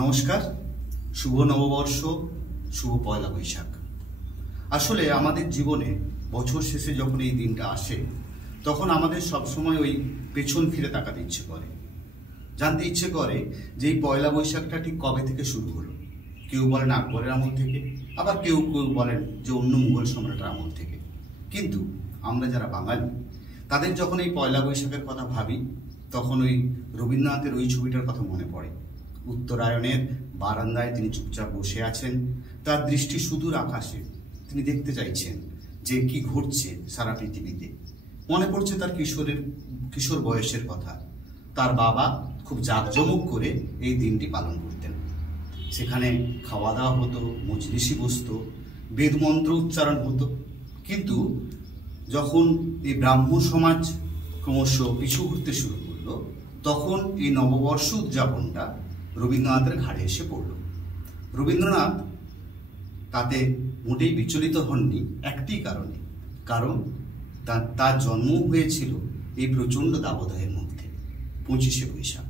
নমস্কার, শুভ নববর্ষ, শুভ পয়লা বৈশাখ। আসলে আমাদের জীবনে বছর শেষে যখন এই দিনটা আসে তখন আমাদের সবসময় ওই পেছন ফিরে তাকাতে ইচ্ছে করে, জানতে ইচ্ছে করে যে এই পয়লা বৈশাখটা ঠিক কবে থেকে শুরু হলো। কেউ বলেন আকবরের আমল থেকে, আবার কেউ কেউ বলেন যে অন্য মুঘল সম্রাটের আমল থেকে। কিন্তু আমরা যারা বাঙালি তাদের যখন এই পয়লা বৈশাখের কথা ভাবি তখন ওই রবীন্দ্রনাথের ওই ছবিটার কথা মনে পড়ে। উত্তরায়ণের বারান্দায় তিনি চুপচাপ বসে আছেন, তার দৃষ্টি সুদূর আকাশে, তিনি দেখতে চাইছেন যে কি ঘটছে সারা পৃথিবীতে। মনে পড়ছে তার কিশোর বয়সের কথা। তার বাবা খুব জাঁকজমক করে এই দিনটি পালন করতেন। সেখানে খাওয়া দাওয়া হতো, মজলিসি বসতো, বেদমন্ত্র উচ্চারণ হতো। কিন্তু যখন এই ব্রাহ্ম সমাজ ক্রমশ পিছু ঘুরতে শুরু করলো তখন এই নববর্ষ উদযাপনটা রবীন্দ্রনাথের ঘাড়ে এসে পড়ল। রবীন্দ্রনাথ তাতে মোটেই বিচলিত হননি একটি কারণে, কারণ তার জন্ম হয়েছিল এই প্রচণ্ড দাবদাহের মধ্যে, 25শে বৈশাখ।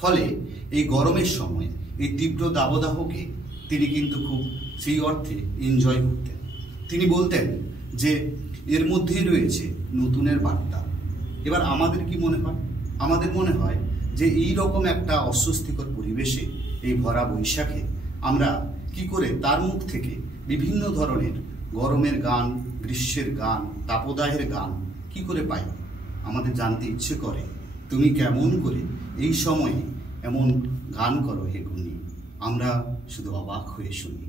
ফলে এই গরমের সময় এই তীব্র দাবদাহকে তিনি কিন্তু খুব সেই অর্থে এনজয় করতেন। তিনি বলতেন যে এর মধ্যেই রয়েছে নতুনের বার্তা। এবার আমাদের কি মনে হয়? আমাদের মনে হয় যে এই রকম একটা অস্বস্তিকর পরিবেশে এই ভরা বৈশাখে আমরা কি করে তার মুখ থেকে বিভিন্ন ধরনের গরমের গান, গ্রীষ্মের গান, তাপদাহের গান কি করে পাই। আমাদের জানতে ইচ্ছে করে তুমি কেমন করে এই সময়ে এমন গান করো হে গুণী। আমরা শুধু অবাক হয়ে শুনি।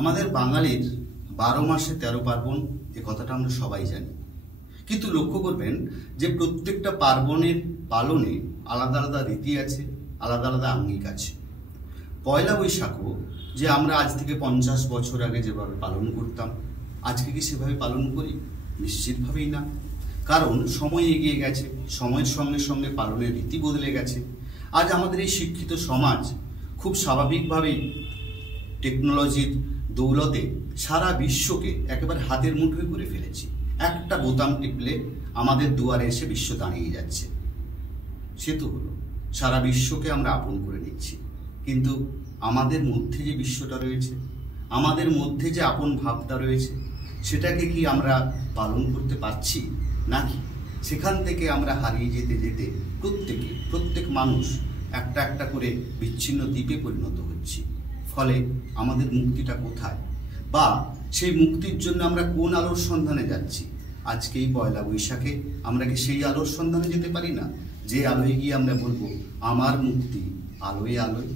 আমাদের বাঙালির 12 মাসে 13 পার্বণ, এ কথাটা আমরা সবাই জানি। কিন্তু লক্ষ্য করবেন যে প্রত্যেকটা পার্বণের পালনে আলাদা আলাদা রীতি আছে, আলাদা আলাদা আঙ্গিক আছে। পয়লা বৈশাখও যে আমরা আজ থেকে 50 বছর আগে যেভাবে পালন করতাম, আজকে কি সেভাবে পালন করি? নিশ্চিতভাবেই না। কারণ সময় এগিয়ে গেছে, সময়ের সঙ্গে সঙ্গে পালনের রীতি বদলে গেছে। আজ আমাদের এই শিক্ষিত সমাজ খুব স্বাভাবিকভাবেই টেকনোলজির দৌলতে সারা বিশ্বকে একেবারে হাতের মুঠোয় করে ফেলেছি। একটা বোতাম টিপলে আমাদের দুয়ারে এসে বিশ্ব দাঁড়িয়ে যাচ্ছে। সে তো হলো, সারা বিশ্বকে আমরা আপন করে নিচ্ছি, কিন্তু আমাদের মধ্যে যে বিশ্বটা রয়েছে, আমাদের মধ্যে যে আপন ভাবটা রয়েছে, সেটাকে কি আমরা পালন করতে পারছি নাকি সেখান থেকে আমরা হারিয়ে যেতে যেতে প্রত্যেক মানুষ একটা একটা করে বিচ্ছিন্ন দ্বীপে পরিণত হচ্ছি। ফলে আমাদের মুক্তিটা কোথায়, বা সেই মুক্তির জন্য আমরা কোন আলোর সন্ধানে যাচ্ছি? আজকে এই পয়লা বৈশাখে আমরা কি সেই আলোর সন্ধানে যেতে পারি না, যে আলোয় গিয়ে আমরা বলবো আমার মুক্তি আলোয় আলোয়?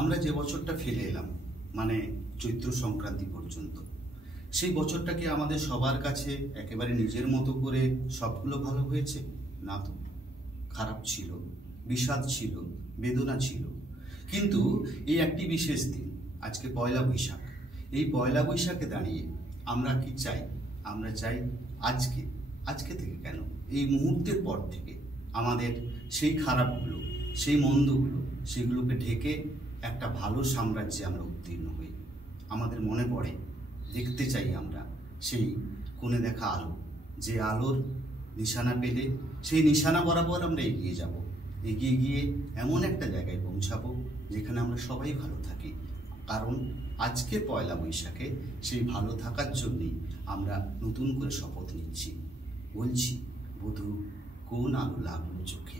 আমরা যে বছরটা ফেলে এলাম, মানে চৈত্র সংক্রান্তি পর্যন্ত, সেই বছরটাকে আমাদের সবার কাছে একেবারে নিজের মতো করে সবগুলো ভালো হয়েছে? না তো, খারাপ ছিল, বিষাদ ছিল, বেদনা ছিল। কিন্তু এই একটি বিশেষ দিন, আজকে পয়লা বৈশাখ, এই পয়লা বৈশাখে দাঁড়িয়ে আমরা কি চাই? আমরা চাই আজকে থেকে কেন এই মুহূর্তের পর থেকে আমাদের সেই খারাপগুলো, সেই মন্দগুলো, সেগুলোকে ঢেকে একটা ভালো সাম্রাজ্যে আমরা উত্তীর্ণ হই। আমাদের মনে পড়ে, দেখতে চাই আমরা সেই কোণে দেখা আলো, যে আলোর নিশানা পেলে সেই নিশানা বরাবর আমরা এগিয়ে যাব, এগিয়ে গিয়ে এমন একটা জায়গায় পৌঁছাবো যেখানে আমরা সবাই ভালো থাকি। কারণ আজকে পয়লা বৈশাখে সেই ভালো থাকার জন্যই আমরা নতুন করে শপথ নিচ্ছি। বলছি, বধূ কোন আলো লাগলো চোখে।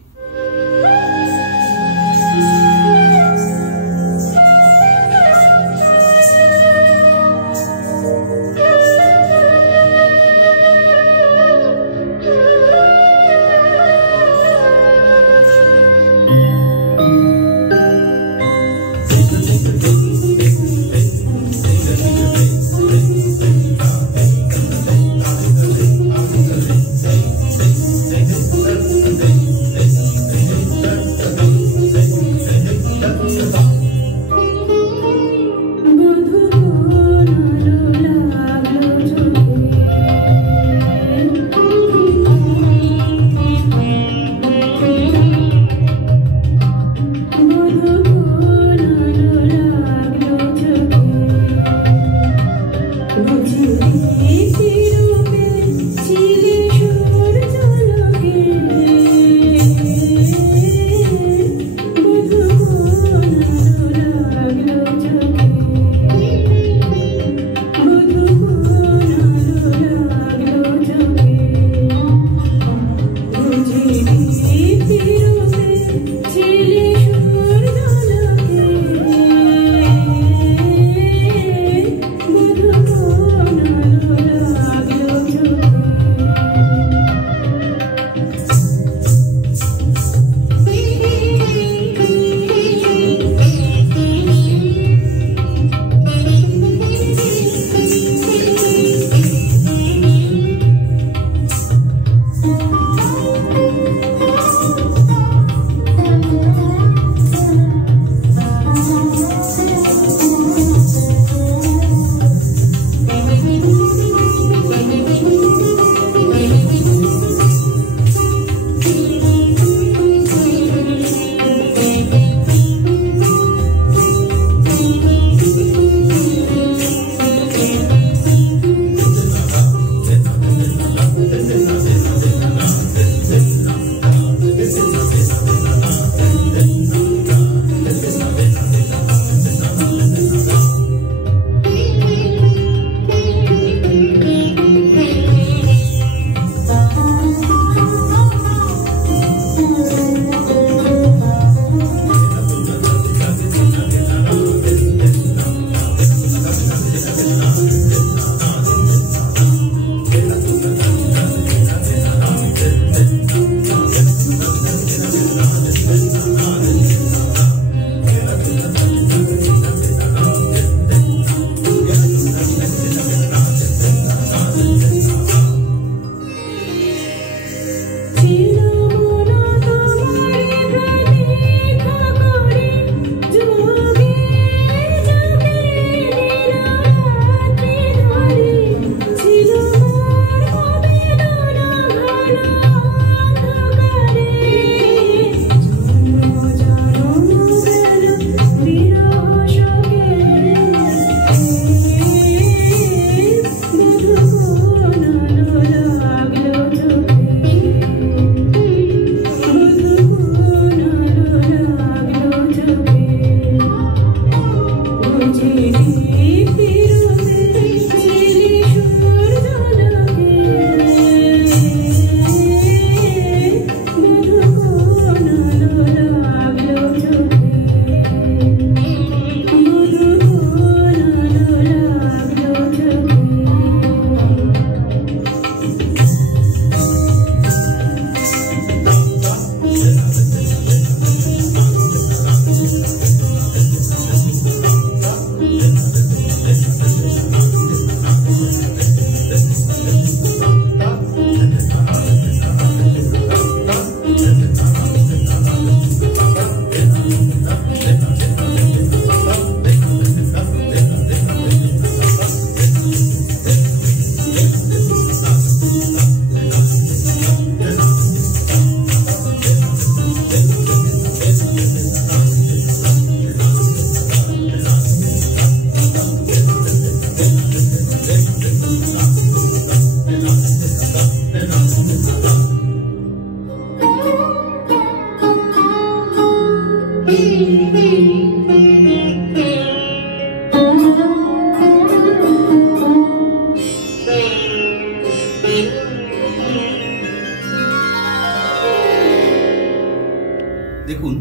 দেখুন,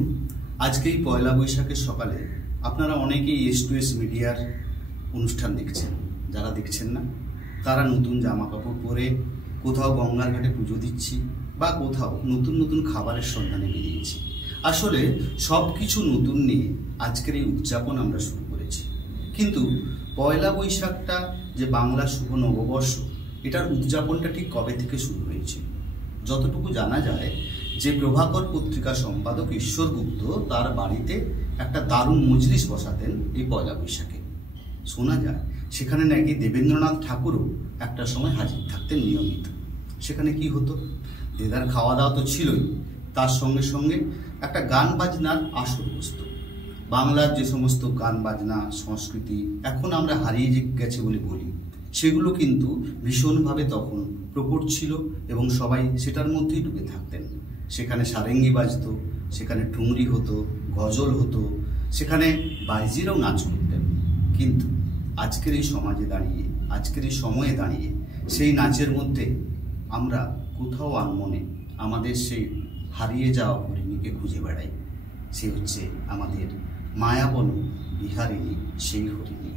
আজকে এই পয়লা বৈশাখের সকালে আপনারা অনেকেই S2S মিডিয়ার অনুষ্ঠান দেখছেন। যারা দেখছেন না তারা নতুন জামা কাপড় পরে কোথাও গঙ্গার ঘাটে পুজো দিচ্ছি বা কোথাও নতুন নতুন খাবারের সন্ধানে বেরিয়েছি। আসলে সব কিছু নতুন নিয়ে আজকের এই উদযাপন আমরা শুরু করেছি। কিন্তু পয়লা বৈশাখটা যে বাংলা শুভ নববর্ষ, এটার উদযাপনটা ঠিক কবে থেকে শুরু হয়েছে? যতটুকু জানা যায় যে প্রভাকর পত্রিকা সম্পাদক ঈশ্বর গুপ্ত তার বাড়িতে একটা দারুণ মজলিস বসাতেন এই পয়লা বৈশাখে। শোনা যায় সেখানে নাকি দেবেন্দ্রনাথ ঠাকুরও একটা সময় হাজির থাকতেন নিয়মিত। সেখানে কি হতো? দেদার খাওয়া দাওয়া তো ছিলই, তার সঙ্গে সঙ্গে একটা গান বাজনার আসর বসত। বাংলার যে সমস্ত গান বাজনা সংস্কৃতি এখন আমরা হারিয়ে গেছে বলে বলি, সেগুলো কিন্তু ভীষণভাবে তখন প্রকট ছিল এবং সবাই সেটার মধ্যেই ডুবে থাকতেন। সেখানে সারেঙ্গি বাজত, সেখানে ঠুংরি হতো, গজল হতো, সেখানে বাইজিরাও নাচ করতেন। কিন্তু আজকের এই সমাজে দাঁড়িয়ে, আজকের এই সময়ে দাঁড়িয়ে সেই নাচের মধ্যে আমরা কোথাও আনমনে আমাদের সেই হারিয়ে যাওয়া হরিণীকে খুঁজে বেড়াই। সে হচ্ছে আমাদের মায়াবন বিহারিণী, সেই হরিণী।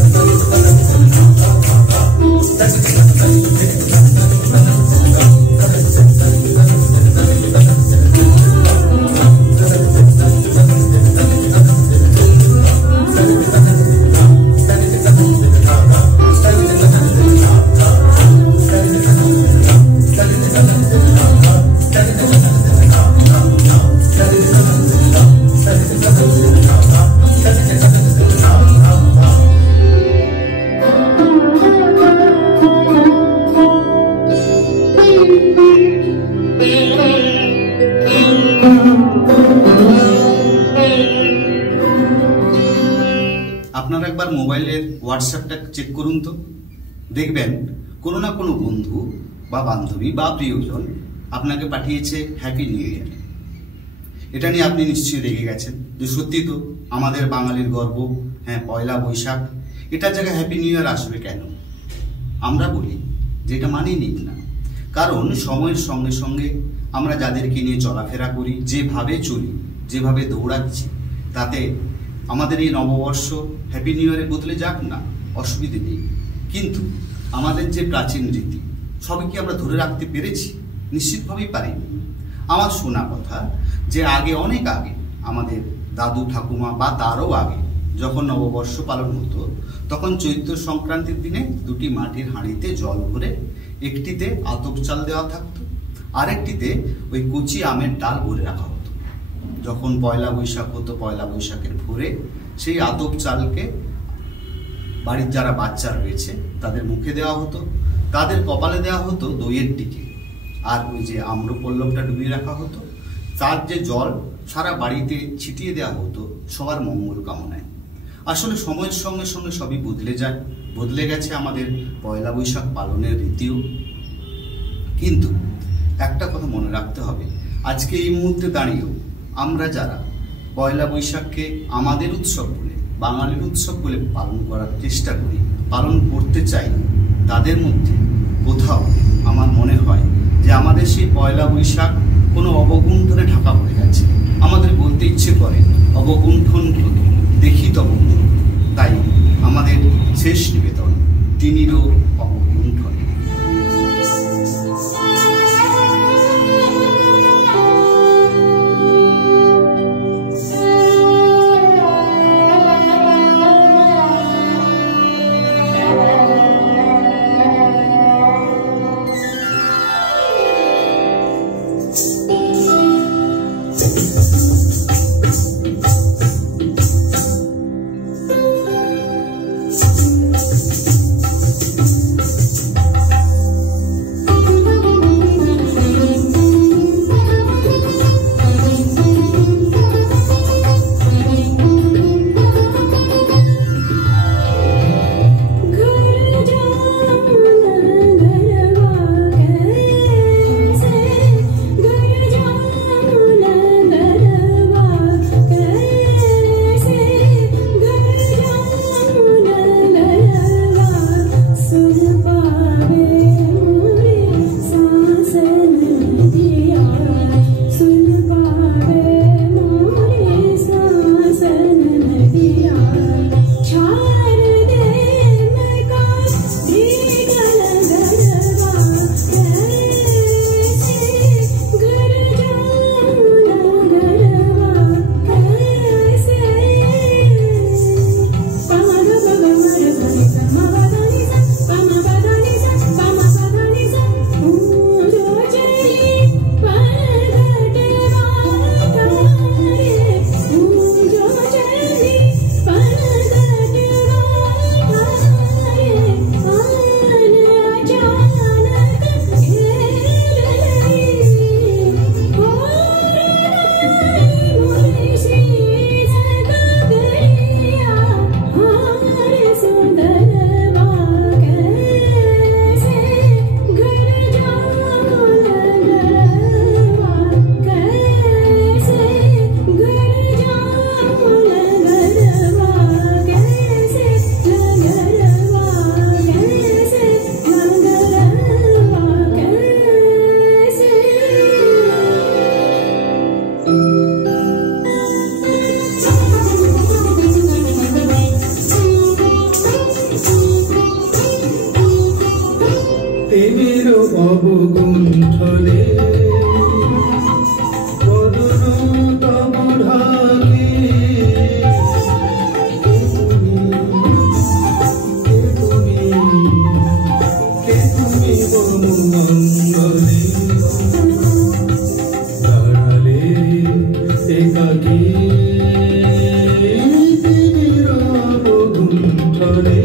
Thank you. আপনারা একবার মোবাইলের হোয়াটসঅ্যাপটা চেক করুন তো, দেখবেন কোনো না কোনো বন্ধু বা বান্ধবী বা প্রিয়জন আপনাকে পাঠিয়েছে হ্যাপি নিউ ইয়ার। এটা নিয়ে আপনি নিশ্চয়ই রেগে গেছেন যে সত্যি তো আমাদের বাঙালির গর্ব, হ্যাঁ পয়লা বৈশাখ, এটার জায়গায় হ্যাপি নিউ ইয়ার আসবে কেন? আমরা বলি যে এটা মানিয়ে নিন না, কারণ সময়ের সঙ্গে সঙ্গে আমরা যাদেরকে নিয়ে চলাফেরা করি, যেভাবে চলি, যেভাবে দৌড়াচ্ছি, তাতে আমাদের এই নববর্ষ হ্যাপি নিউ ইয়ারে বদলে যাক না, অসুবিধে নেই। কিন্তু আমাদের যে প্রাচীন রীতি সবই কি আমরা ধরে রাখতে পেরেছি? নিশ্চিতভাবেই পারিনি। আমার শোনা কথা যে আগে, অনেক আগে, আমাদের দাদু ঠাকুমা বা তারও আগে যখন নববর্ষ পালন হতো, তখন চৈত্র সংক্রান্তির দিনে দুটি মাটির হাঁড়িতে জল ভরে একটিতে আতপ চাল দেওয়া থাকতো, আরেকটিতে ওই কচি আমের ডাল ভরে রাখা হতো। যখন পয়লা বৈশাখ হতো, পয়লা বৈশাখের ভোরে সেই আতপ চালকে বাড়ির যারা বাচ্চা রয়েছে তাদের মুখে দেওয়া হতো, তাদের কপালে দেওয়া হতো দইয়ের টিকে, আর ওই যে আম্রপল্লবটা ডুবিয়ে রাখা হতো, তার যে জল সারা বাড়িতে ছিটিয়ে দেওয়া হতো সবার মঙ্গল কামনায়। আসলে সময়ের সঙ্গে সঙ্গে সবই বদলে যায়, বদলে গেছে আমাদের পয়লা বৈশাখ পালনের রীতিও। কিন্তু একটা কথা মনে রাখতে হবে, আজকে এই মুহূর্তে দাঁড়িয়েও আমরা যারা পয়লা বৈশাখকে আমাদের উৎসব বলে, বাঙালির উৎসব বলে পালন করার চেষ্টা করি, পালন করতে চাই, তাদের মধ্যে কোথাও আমার মনে হয় যে আমাদের সেই পয়লা বৈশাখ কোনো অবগুণ্ঠনে ঢাকা পড়ে গেছে। আমাদের বলতে ইচ্ছে করে অবগুণ্ঠন দেখি তব। তাই আমাদের শেষ নিবেদন তিনিরও অবগুণ্ঠন। অবগুণ্ঠনে বদন তব ঢাকি, কে তুমি বনমণ্ডলে দাঁড়ালে একাকী পৃথিবীর অবগুণ্ঠনে।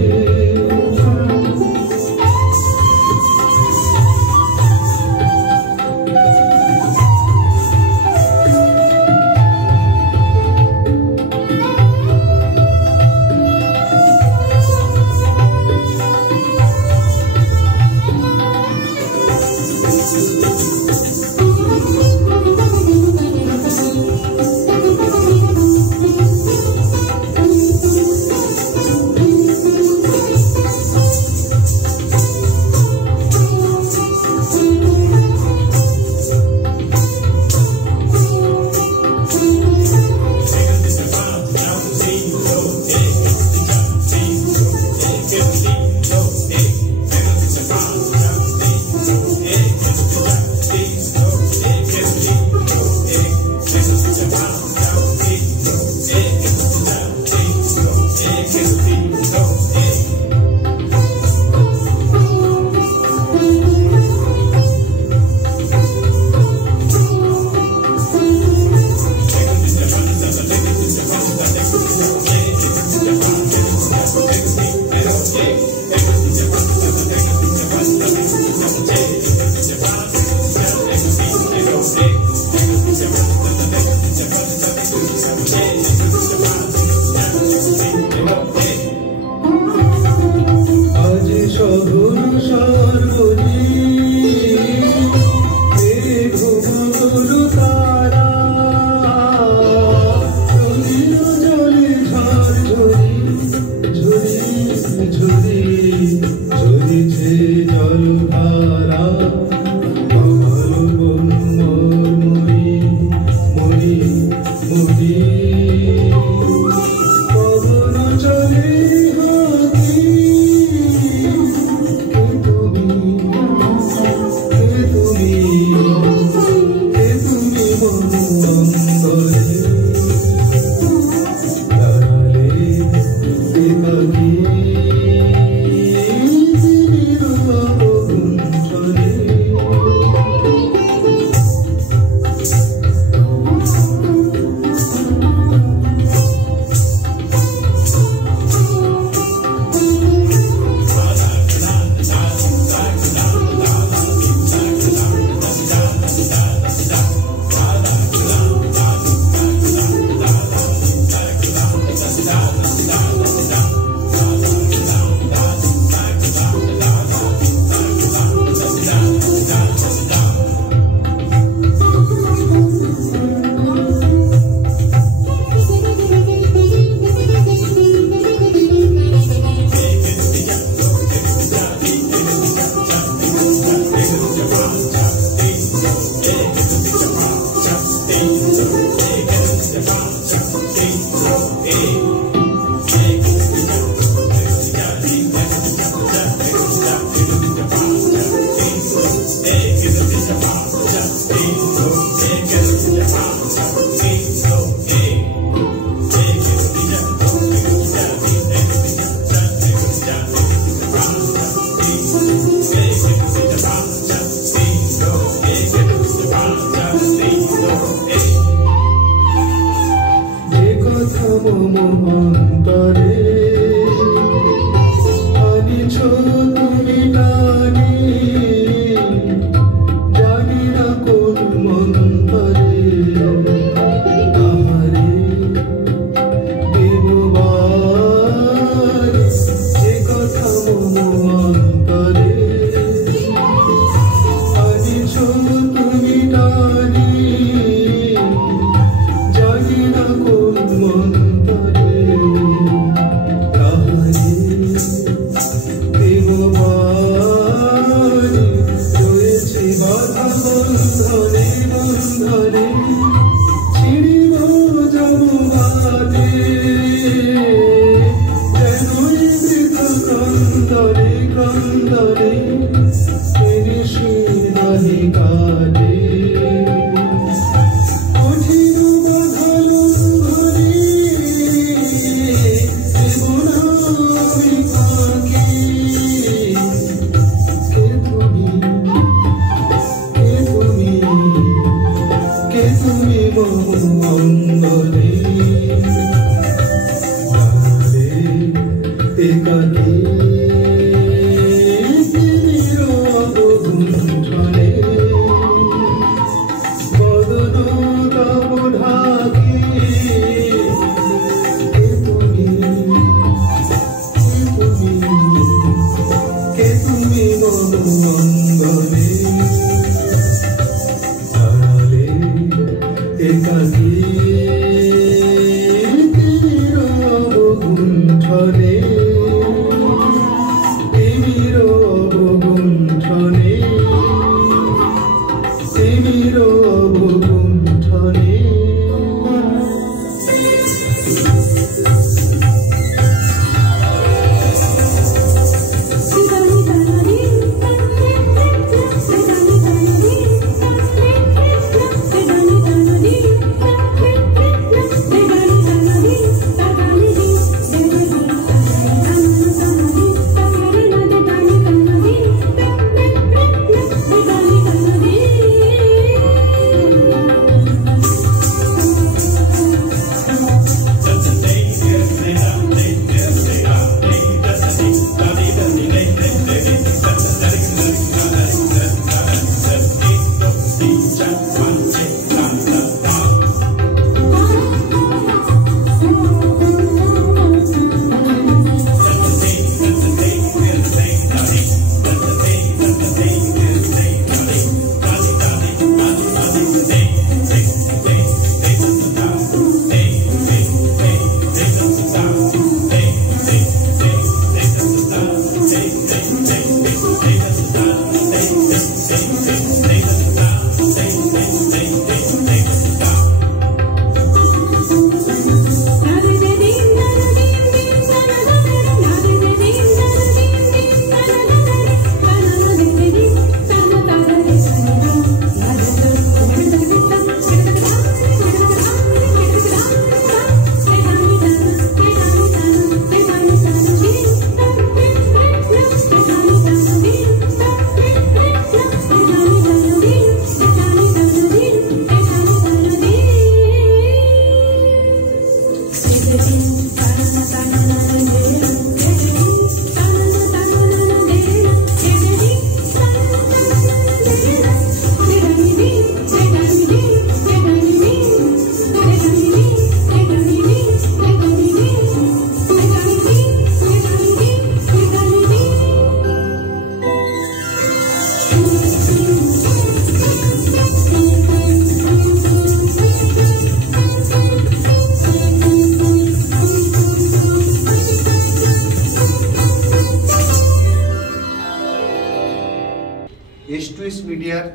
S2S মিডিয়ার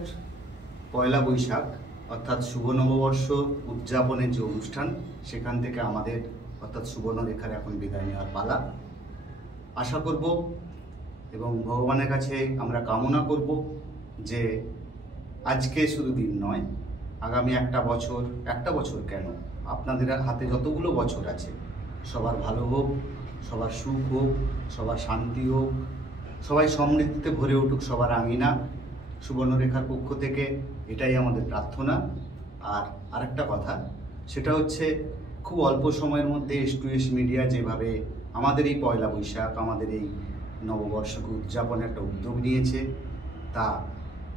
পয়লা বৈশাখ অর্থাৎ শুভ নববর্ষ উদযাপনের যে অনুষ্ঠান, সেখান থেকে আমাদের অর্থাৎ সুবর্ণরেখার এখন বিদায় নেওয়ার পালা। আশা করব এবং ভগবানের কাছে আমরা কামনা করব যে আজকে শুধু দিন নয়, আগামী একটা বছর কেন, আপনাদের হাতে যতগুলো বছর আছে সবার ভালো হোক, সবার সুখ হোক, সবার শান্তি হোক, সবাই সমৃদ্ধিতে ভরে উঠুক সবার আঙিনা। সুবর্ণরেখার পক্ষ থেকে এটাই আমাদের প্রার্থনা। আর আরেকটা কথা, সেটা হচ্ছে খুব অল্প সময়ের মধ্যে S2S মিডিয়া যেভাবে আমাদের এই পয়লা বৈশাখ, আমাদের এই নববর্ষকে উদযাপনের একটা উদ্যোগ নিয়েছে, তা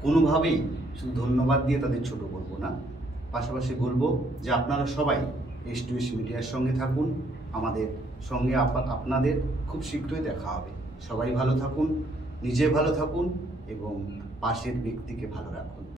কোনোভাবেই শুধু ধন্যবাদ দিয়ে তাদের ছোট করব না, পাশাপাশি বলবো যে আপনারা সবাই S2S মিডিয়ার সঙ্গে থাকুন, আমাদের সঙ্গে আপনাদের খুব শীঘ্রই দেখা হবে। সবাই ভালো থাকুন, নিজে ভালো থাকুন এবং পাশের ব্যক্তিকে ভালো রাখুন।